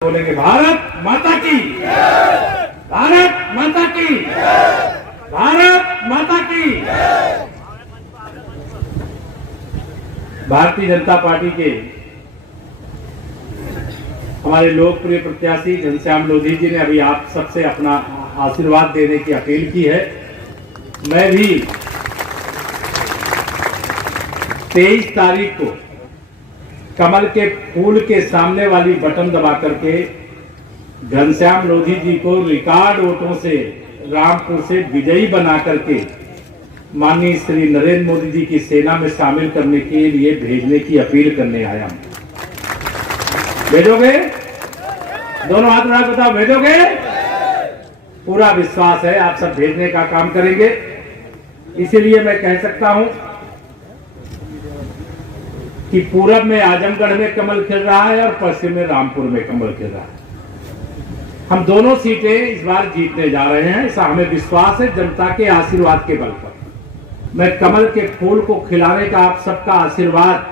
बोलेंगे भारत माता की, भारत माता की, भारत माता की। भारतीय जनता पार्टी के हमारे लोकप्रिय प्रत्याशी घनश्याम लोधी जी ने अभी आप सबसे अपना आशीर्वाद देने की अपील की है। मैं भी 23 तारीख को कमल के फूल के सामने वाली बटन दबा करके घनश्याम लोधी जी को रिकॉर्ड वोटों से रामपुर से विजयी बना करके माननीय श्री नरेंद्र मोदी जी की सेना में शामिल करने के लिए भेजने की अपील करने आया हूं। भेजोगे? दोनों हाथ उठा बताओ, भेजोगे? पूरा विश्वास है आप सब भेजने का काम करेंगे। इसीलिए मैं कह सकता हूं कि पूरब में आजमगढ़ में कमल खिल रहा है और पश्चिम में रामपुर में कमल खिल रहा है। हम दोनों सीटें इस बार जीतने जा रहे हैं, ऐसा हमें विश्वास है जनता के आशीर्वाद के बल पर। मैं कमल के फूल को खिलाने का आप सबका आशीर्वाद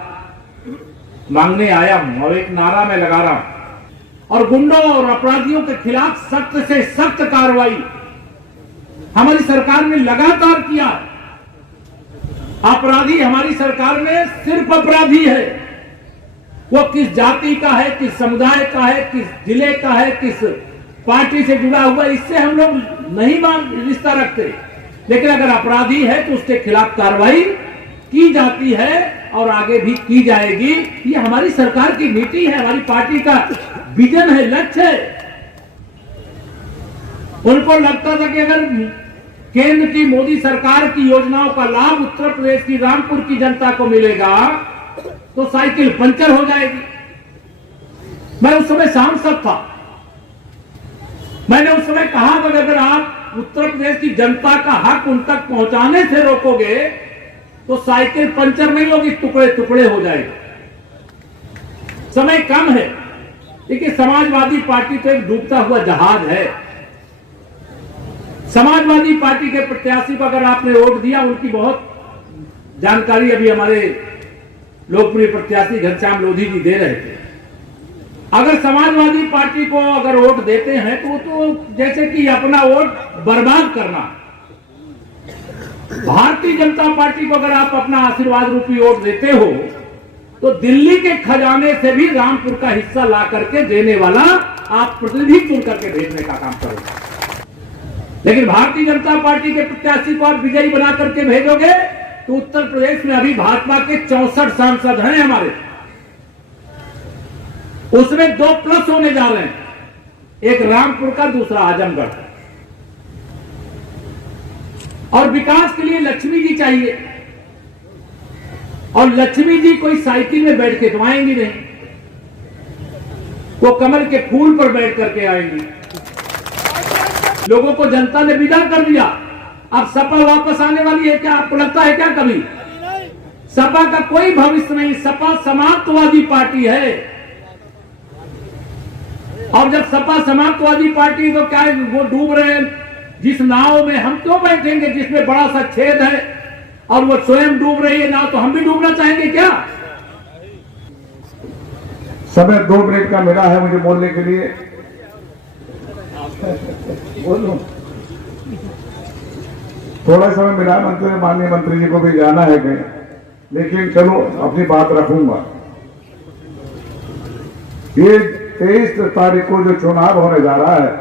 मांगने आया हूं और एक नारा मैं लगा रहा हूं, और गुंडों और अपराधियों के खिलाफ सख्त से सख्त कार्रवाई हमारी सरकार ने लगातार किया। अपराधी हमारी सरकार में सिर्फ अपराधी है, वो किस जाति का है, किस समुदाय का है, किस जिले का है, किस पार्टी से जुड़ा हुआ, इससे हम लोग नहीं रिश्ता रखते। लेकिन अगर अपराधी है तो उसके खिलाफ कार्रवाई की जाती है और आगे भी की जाएगी। ये हमारी सरकार की नीति है, हमारी पार्टी का विजन है, लक्ष्य है। उनको लगता था कि अगर केंद्र की मोदी सरकार की योजनाओं का लाभ उत्तर प्रदेश की रामपुर की जनता को मिलेगा तो साइकिल पंचर हो जाएगी। मैं उस समय सांसद था, मैंने उस समय कहा था कि अगर आप उत्तर प्रदेश की जनता का हक उन तक पहुंचाने से रोकोगे तो साइकिल पंचर नहीं होगी, टुकड़े टुकड़े हो जाएगा। समय कम है। देखिए, समाजवादी पार्टी तो एक डूबता हुआ जहाज है। समाजवादी पार्टी के प्रत्याशी को अगर आपने वोट दिया, उनकी बहुत जानकारी अभी हमारे लोकप्रिय प्रत्याशी घनश्याम लोधी जी दे रहे थे। अगर समाजवादी पार्टी को अगर वोट देते हैं तो जैसे कि अपना वोट बर्बाद करना। भारतीय जनता पार्टी को अगर आप अपना आशीर्वाद रूपी वोट देते हो तो दिल्ली के खजाने से भी रामपुर का हिस्सा ला करके देने वाला आप प्रतिनिधि चुन करके भेजने का काम करोगे। लेकिन भारतीय जनता पार्टी के प्रत्याशी को आप विजयी बना करके भेजोगे तो उत्तर प्रदेश में अभी भाजपा के 64 सांसद हैं हमारे, उसमें 2 प्लस होने जा रहे हैं, एक रामपुर का, दूसरा आजमगढ़। और विकास के लिए लक्ष्मी जी चाहिए, और लक्ष्मी जी कोई साइकिल में बैठ के तो आएंगी नहीं, वो कमल के फूल पर बैठ करके आएंगी। लोगों को जनता ने विदा कर दिया। अब सपा वापस आने वाली है क्या? आपको लगता है क्या कभी? सपा का कोई भविष्य नहीं। सपा समाप्तवादी पार्टी है, और जब सपा समाप्तवादी पार्टी तो क्या वो डूब रहे हैं जिस नाव में, हम क्यों बैठेंगे जिसमें बड़ा सा छेद है और वो स्वयं डूब रही है नाव, तो हम भी डूबना चाहेंगे क्या? समय 2 मिनट का मिला है मुझे बोलने के लिए। बोलो, थोड़ा समय मिला। माननीय मंत्री जी को भी जाना है कहीं, लेकिन चलो अपनी बात रखूंगा। ये 23 तारीख को जो चुनाव होने जा रहा है,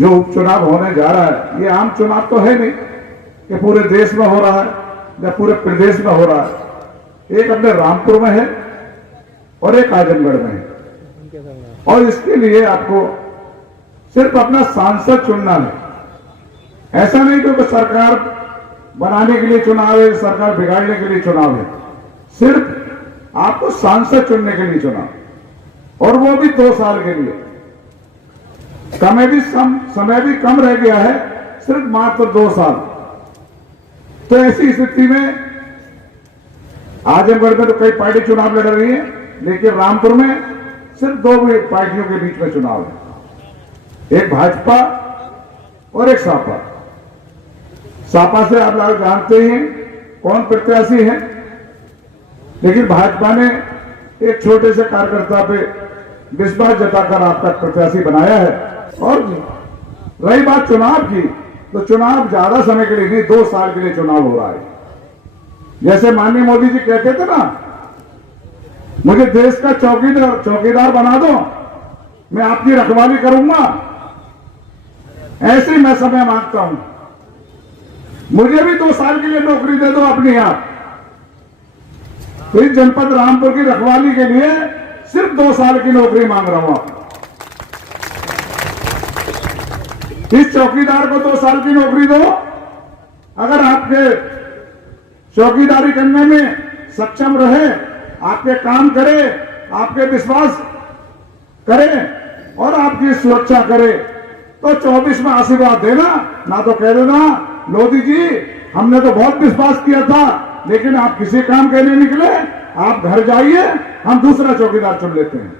जो उपचुनाव होने जा रहा है, ये आम चुनाव तो है नहीं कि पूरे देश में हो रहा है या पूरे प्रदेश में हो रहा है। एक अपने रामपुर में है और एक आजमगढ़ में है, और इसके लिए आपको सिर्फ अपना सांसद चुनना है। ऐसा नहीं कि सरकार बनाने के लिए चुनाव है, सरकार बिगाड़ने के लिए चुनाव है। सिर्फ आपको सांसद चुनने के लिए चुनाव, और वो भी 2 साल के लिए। समय भी कम रह गया है, सिर्फ मात्र 2 साल। तो ऐसी स्थिति में आजमगढ़ में तो कई पार्टी चुनाव लड़ रही है, लेकिन रामपुर में सिर्फ 2 पार्टियों के बीच में चुनाव है, एक भाजपा और एक सपा। सपा से आप लोग जानते ही हैं कौन प्रत्याशी है, लेकिन भाजपा ने एक छोटे से कार्यकर्ता पे विश्वास जताकर आपका प्रत्याशी बनाया है। और रही बात चुनाव की, तो चुनाव ज्यादा समय के लिए नहीं, 2 साल के लिए चुनाव हो रहा है। जैसे माननीय मोदी जी कहते थे ना, मुझे देश का चौकीदार बना दो, मैं आपकी रखवाली करूंगा, ऐसे ही मैं समय मांगता हूं, मुझे भी 2 साल के लिए नौकरी दे दो अपनी आप। तो इस जनपद रामपुर की रखवाली के लिए सिर्फ 2 साल की नौकरी मांग रहा हूं आप। इस चौकीदार को 2 साल की नौकरी दो, अगर आपके चौकीदारी करने में सक्षम रहे, आपके काम करे, आपके विश्वास करे और आपकी सुरक्षा करे, तो 24 में आशीर्वाद देना, ना तो कह देना मोदी जी हमने तो बहुत विश्वास किया था लेकिन आप किसी काम के लिए निकले, आप घर जाइए, हम दूसरा चौकीदार चुन लेते हैं।